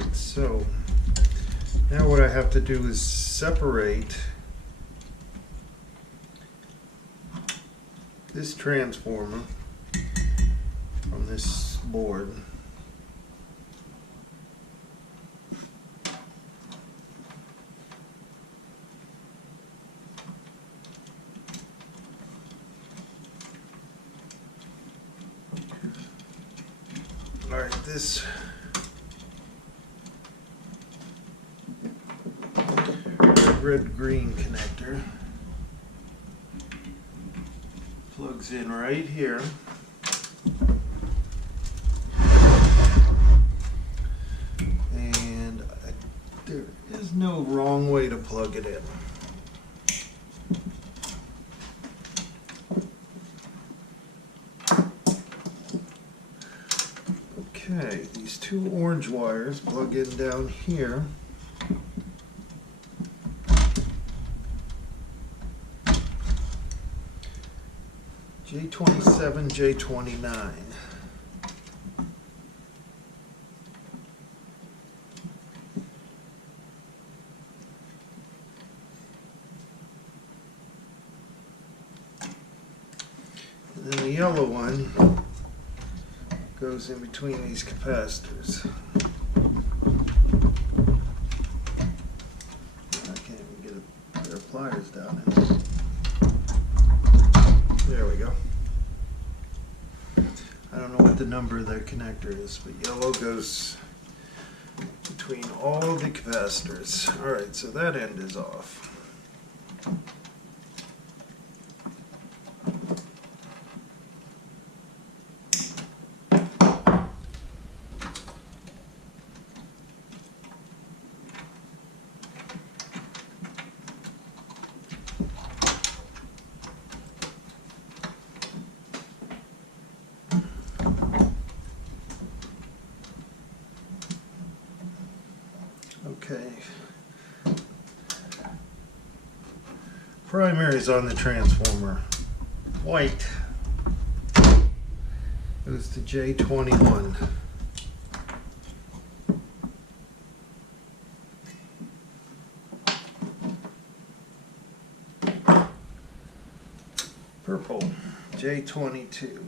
Alright, so now what I have to do is separate this transformer from this board. Alright, this red-green connector plugs in right here. And there is no wrong way to plug it in. Okay, these two orange wires plug in down here. J27, J29. And then the yellow one goes in between these capacitors. I can't even get a pair of pliers down in there. There we go. I don't know what the number of that connector is, but yellow goes between all the capacitors. Alright, so that end is off. Okay. Primary's on the transformer. White goes to J21. Purple, J22.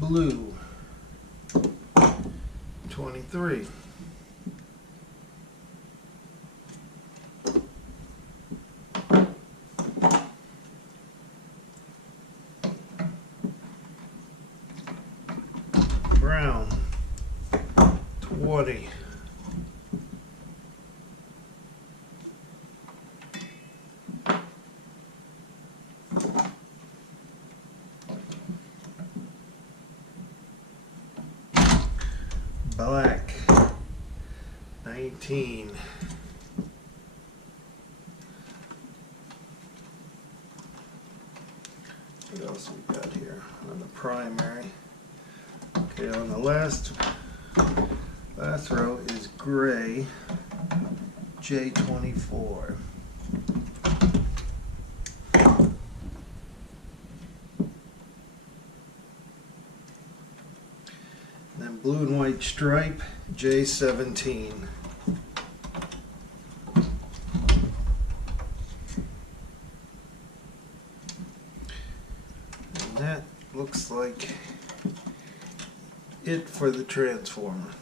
Blue, 23. Brown, 20. Black, 19. What else we got here on the primary? Okay, on the last row is gray, J24. Then blue and white stripe, J17. And that looks like it for the transformer.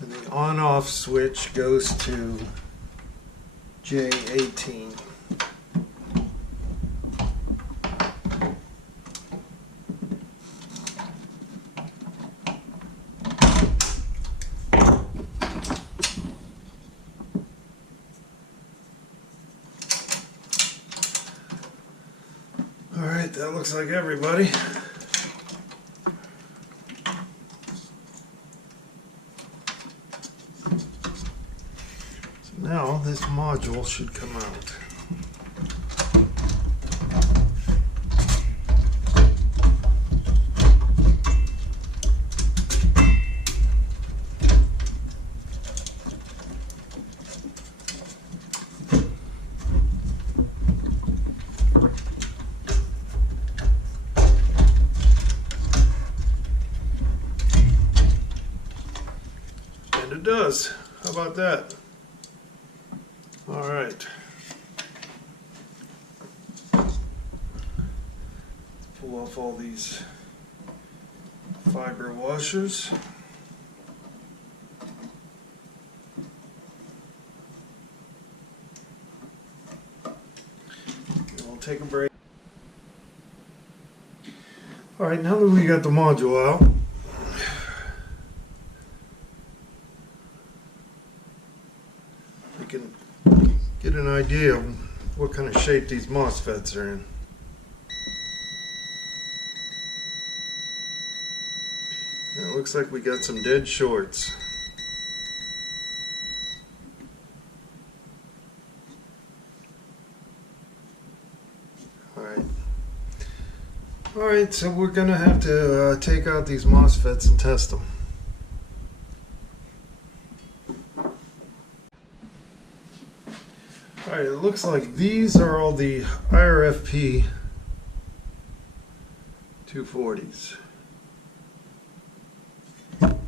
And the on-off switch goes to J18. Alright, that looks like everybody. So now this module should come out. it does. How about that? All right. Let's pull off all these fiber washers. And we'll take a break. All right, now that we got the module out, we can get an idea of what kind of shape these MOSFETs are in. Now it looks like we got some dead shorts. Alright, so we're going to have to take out these MOSFETs and test them. Alright, it looks like these are all the IRFP 240s. And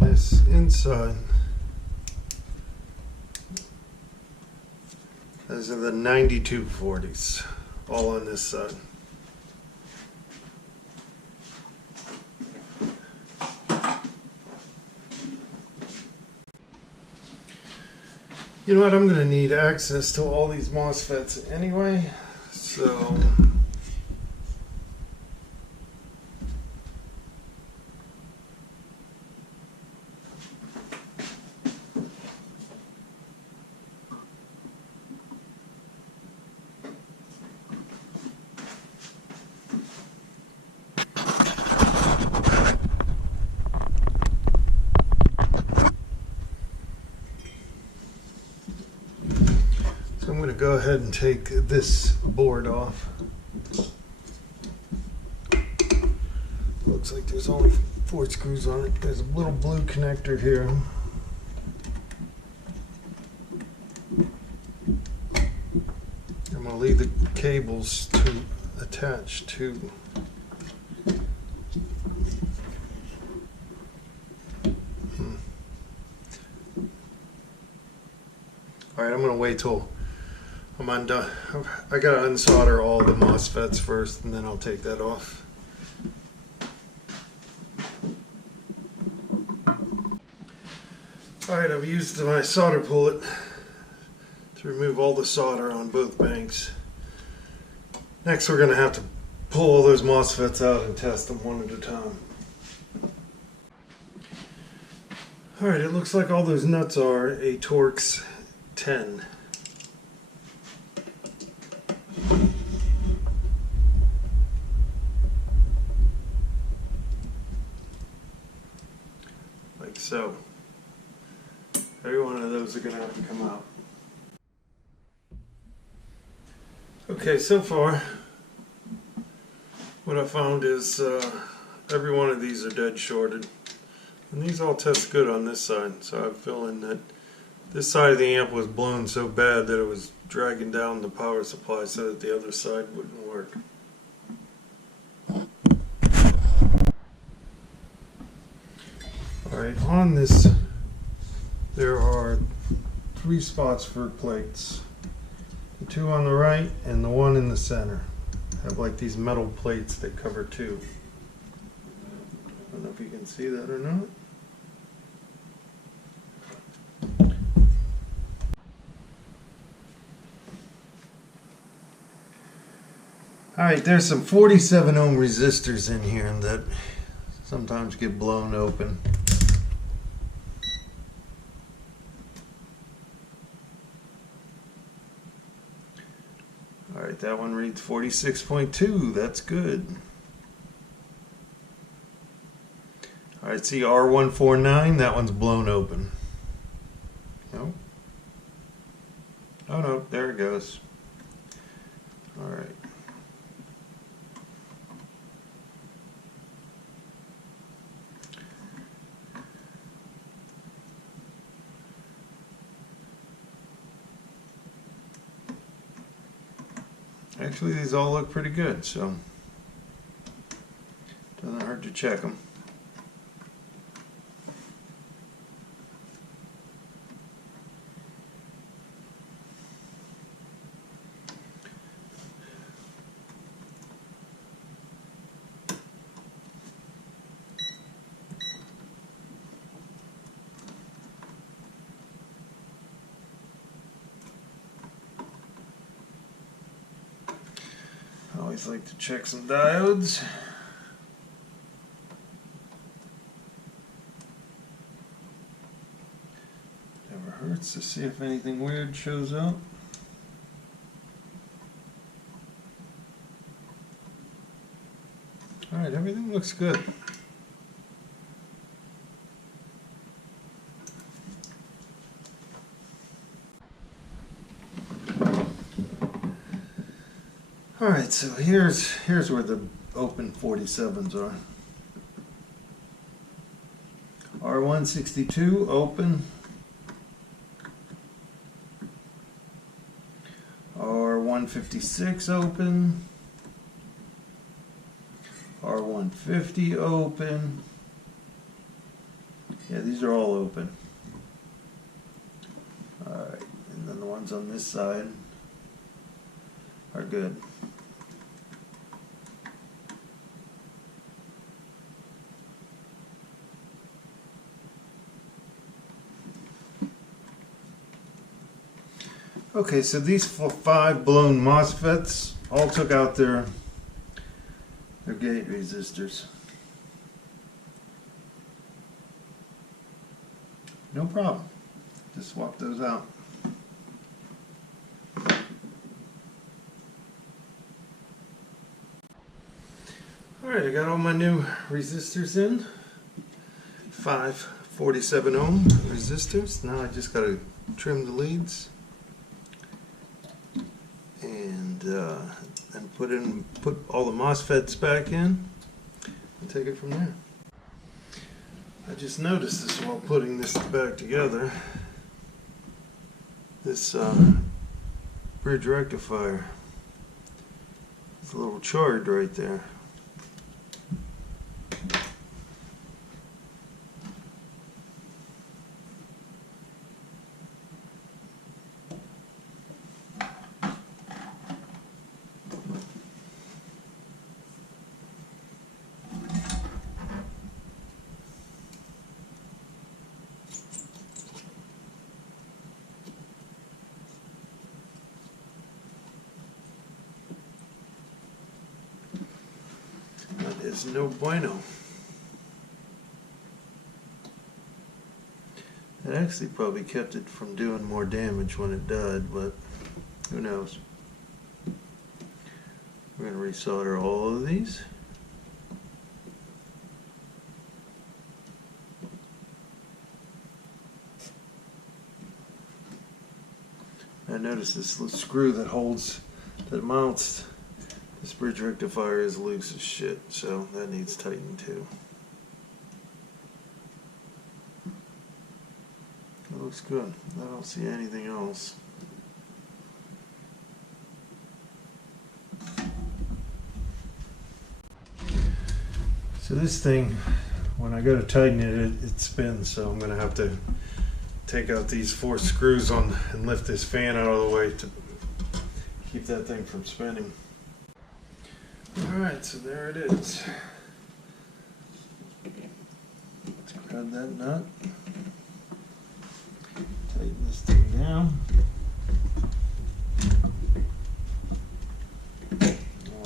this inside, those are the 9240s. All on this side. You know what, I'm going to need access to all these MOSFETs anyway, so I'm going to go ahead and take this board off. Looks like there's only 4 screws on it. There's a little blue connector here. I'm going to leave the cables to attach to. Alright, I'm going to wait till I'm undone. I gotta unsolder all the MOSFETs first, and then I'll take that off. Alright, I've used my solder pullet to remove all the solder on both banks. Next, we're gonna have to pull all those MOSFETs out and test them one at a time. Alright, it looks like all those nuts are a Torx 10. Like so. Every one of those are going to have to come out. Okay, so far what I found is every one of these are dead shorted. And these all test good on this side, so I have a feeling that this side of the amp was blown so bad that it was dragging down the power supply so that the other side wouldn't work. Alright, on this there are 3 spots for plates. The 2 on the right and the 1 in the center have like these metal plates that cover 2. I don't know if you can see that or not. Alright, there's some 47 ohm resistors in here that sometimes get blown open. Alright, that one reads 46.2, that's good. Alright, see R149, that one's blown open. No? Oh no, there it goes. Alright. Actually, these all look pretty good, so doesn't hurt to check them. Always like to check some diodes. Never hurts to see if anything weird shows up. Alright, everything looks good. Alright, so here's where the open 47s are. R162 open. R156 open. R150 open. Yeah, these are all open. Alright, and then the ones on this side are good. Okay, so these 5 blown MOSFETs all took out their gate resistors. No problem. Just swap those out. Alright, I got all my new resistors in. 5 47 ohm resistors. Now I just gotta trim the leads. And put all the MOSFETs back in and take it from there. I just noticed this while putting this back together. This bridge rectifier is a little charred right there. Is no bueno. It actually probably kept it from doing more damage when it died, but who knows. We're going to resolder all of these. I noticed this screw that mounts this bridge rectifier is loose as shit, so that needs tightened too. That looks good. I don't see anything else. So this thing, when I go to tighten it, it spins, so I'm going to have to take out these 4 screws on and lift this fan out of the way to keep that thing from spinning. Alright, so there it is. Let's grab that nut. Tighten this thing down.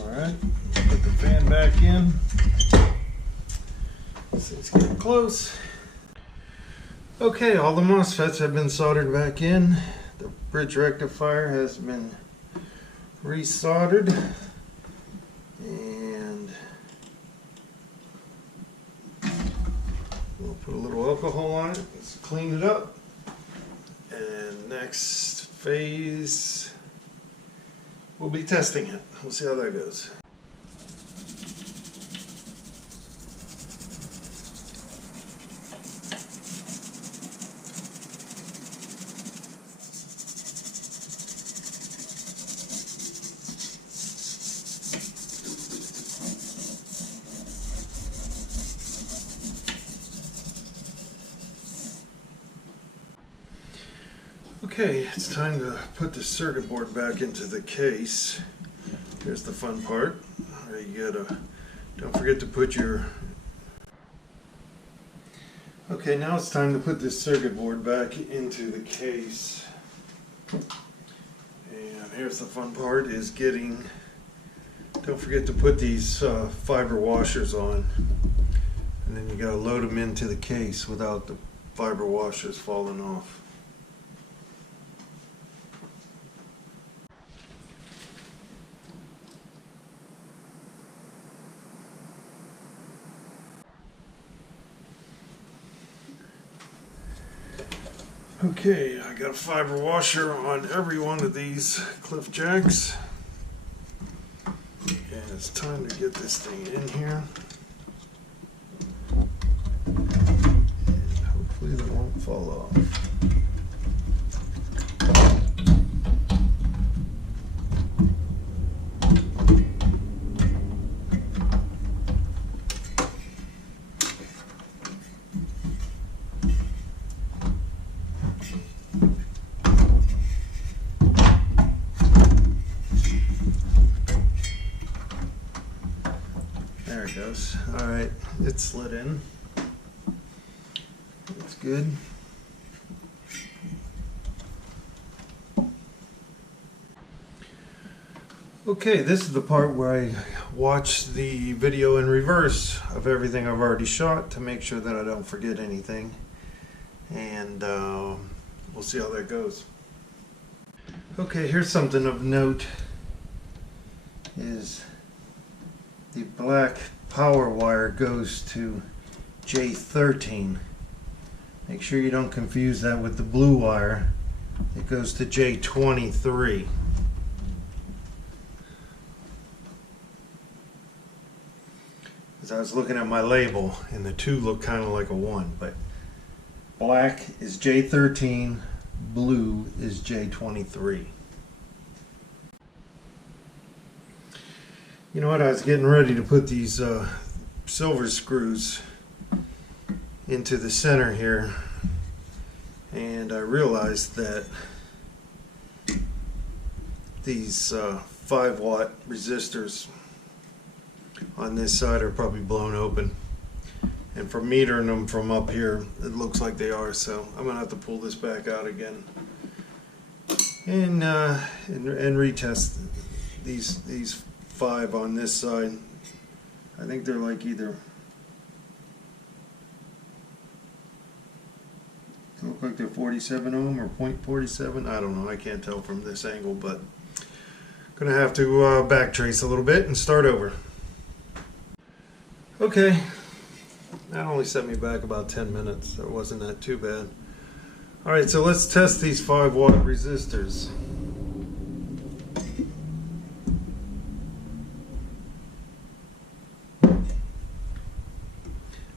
Alright, put the fan back in. This thing's getting close. Okay, all the MOSFETs have been soldered back in. The bridge rectifier has been resoldered. And we'll put a little alcohol on it. Let's clean it up. And next phase, we'll be testing it. We'll see how that goes. Okay, it's time to put the circuit board back into the case. Here's the fun part. Don't forget to put your... Okay, now it's time to put this circuit board back into the case. And here's the fun part, is getting Don't forget to put these fiber washers on, and then you got to load them into the case without the fiber washers falling off. Okay, I got a fiber washer on every one of these cliff jacks. And it's time to get this thing in here. And hopefully they won't fall off. There it goes. Alright, it's slid in. That's good. Okay, this is the part where I watch the video in reverse of everything I've already shot to make sure that I don't forget anything. And we'll see how that goes. Okay, here's something of note. Is the black power wire goes to J13. Make sure you don't confuse that with the blue wire. It goes to J23. As I was looking at my label, and the two look kind of like a 1, but black is J13, blue is J23. You know what, I was getting ready to put these silver screws into the center here, and I realized that these 5-watt resistors on this side are probably blown open, and from metering them from up here it looks like they are, so I'm gonna have to pull this back out again and retest these 5 on this side. I think they're like either, they look like they're 47 ohm or 0.47. I don't know, I can't tell from this angle, but gonna have to backtrace a little bit and start over. Okay, that only set me back about 10 minutes. That wasn't that too bad. Alright, so let's test these 5-watt resistors.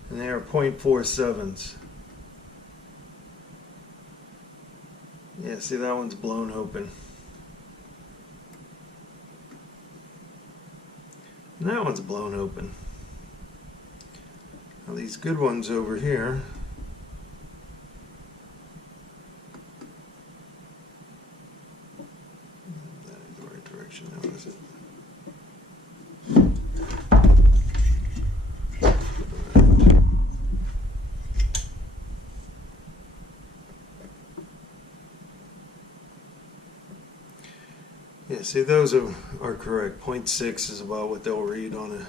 And they are 0.47s. Yeah, see, that one's blown open. And that one's blown open. Now these good ones over here, that is the right direction now, is it? Yeah, see, those are correct. 0.6 is about what they'll read on a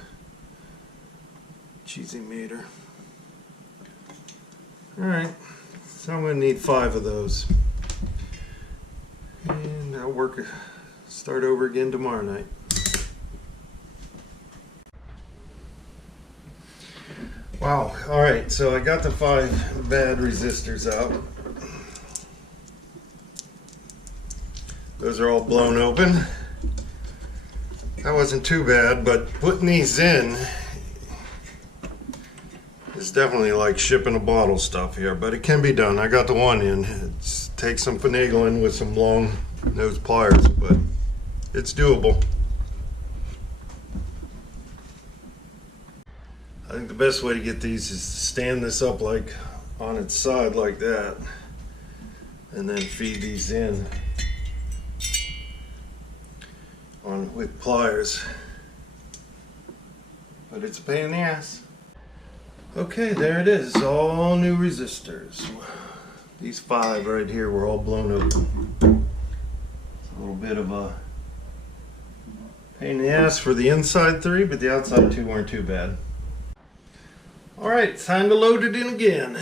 cheesy meter. Alright, so I'm going to need 5 of those. And I'll start over again tomorrow night. Wow, alright, so I got the 5 bad resistors out. Those are all blown open. That wasn't too bad, but putting these in is definitely like shipping a bottle stuff here, but it can be done. I got the one in. It takes some finagling with some long nose pliers, but it's doable. I think the best way to get these is to stand this up like on its side like that, and then feed these in with pliers. But it's a pain in the ass. Okay, there it is, all new resistors. These 5 right here were all blown open. It's a little bit of a Pain in the ass for the inside 3, but the outside 2 weren't too bad. Alright, it's time to load it in again.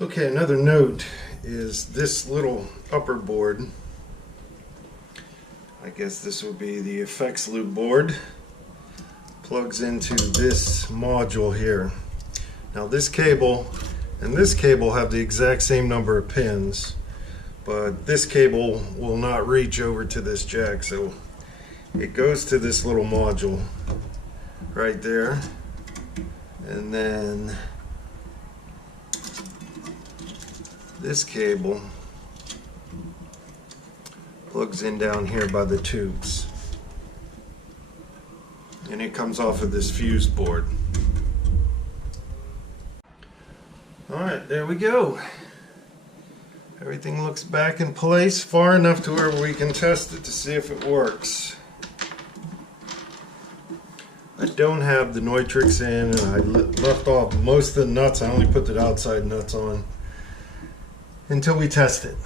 Okay, another note is this little upper board. I guess this would be the effects loop board. Plugs into this module here. Now this cable and this cable have the exact same number of pins, but this cable will not reach over to this jack, so it goes to this little module right there, and then this cable plugs in down here by the tubes, and it comes off of this fuse board. Alright, there we go. Everything looks back in place far enough to where we can test it to see if it works. I don't have the nitrix in, and I left off most of the nuts. I only put the outside nuts on until we test it.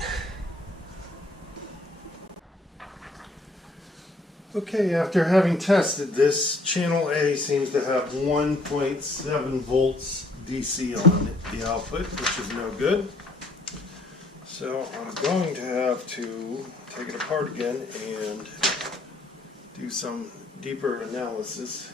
Okay, after having tested this, channel A seems to have 1.7 volts DC on it, the output, which is no good. So I'm going to have to take it apart again and do some deeper analysis.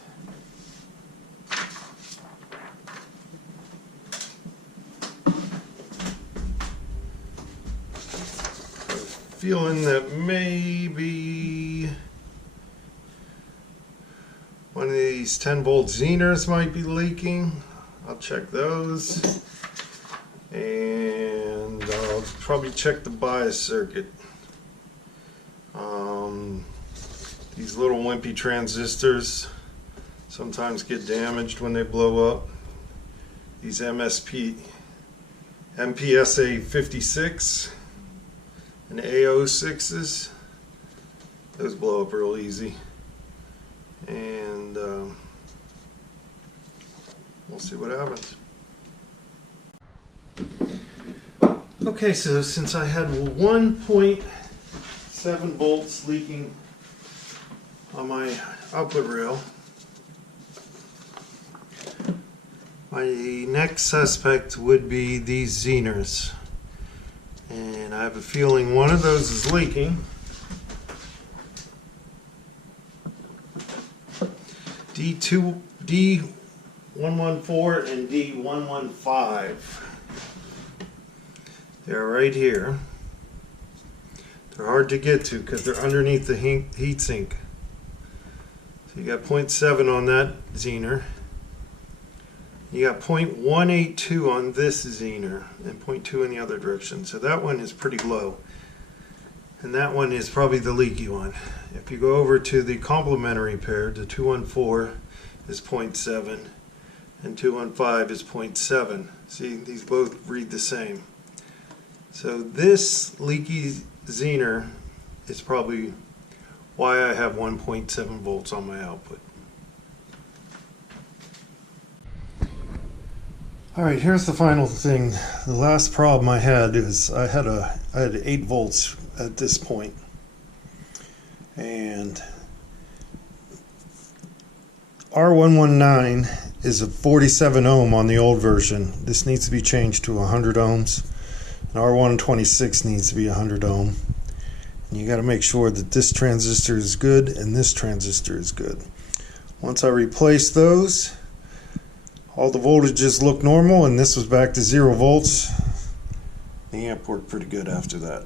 Feeling that maybe one of these 10 volt Zeners might be leaking. I'll check those, and I'll probably check the bias circuit. These little wimpy transistors sometimes get damaged when they blow up. These MPSA 56 and AO6s, those blow up real easy, and we'll see what happens. Okay, so since I had 1.7 volts leaking on my output rail, my next suspect would be these Zeners. And I have a feeling one of those is leaking. D114 and D115. They're right here. They're hard to get to because they're underneath the heat sink. So you got 0.7 on that Zener. You got 0.182 on this Zener and 0.2 in the other direction. So that one is pretty low. And that one is probably the leaky one. If you go over to the complementary pair, the 214 is 0.7 and 215 is 0.7. See, these both read the same. So this leaky Zener is probably why I have 1.7 volts on my output. Alright, here's the final thing. The last problem I had is I had 8 volts at this point. And R119 is a 47 ohm on the old version. This needs to be changed to 100 ohms. And R126 needs to be 100 ohm. And you got to make sure that this transistor is good and this transistor is good. Once I replace those, all the voltages look normal, and this was back to 0 volts. The amp worked pretty good after that.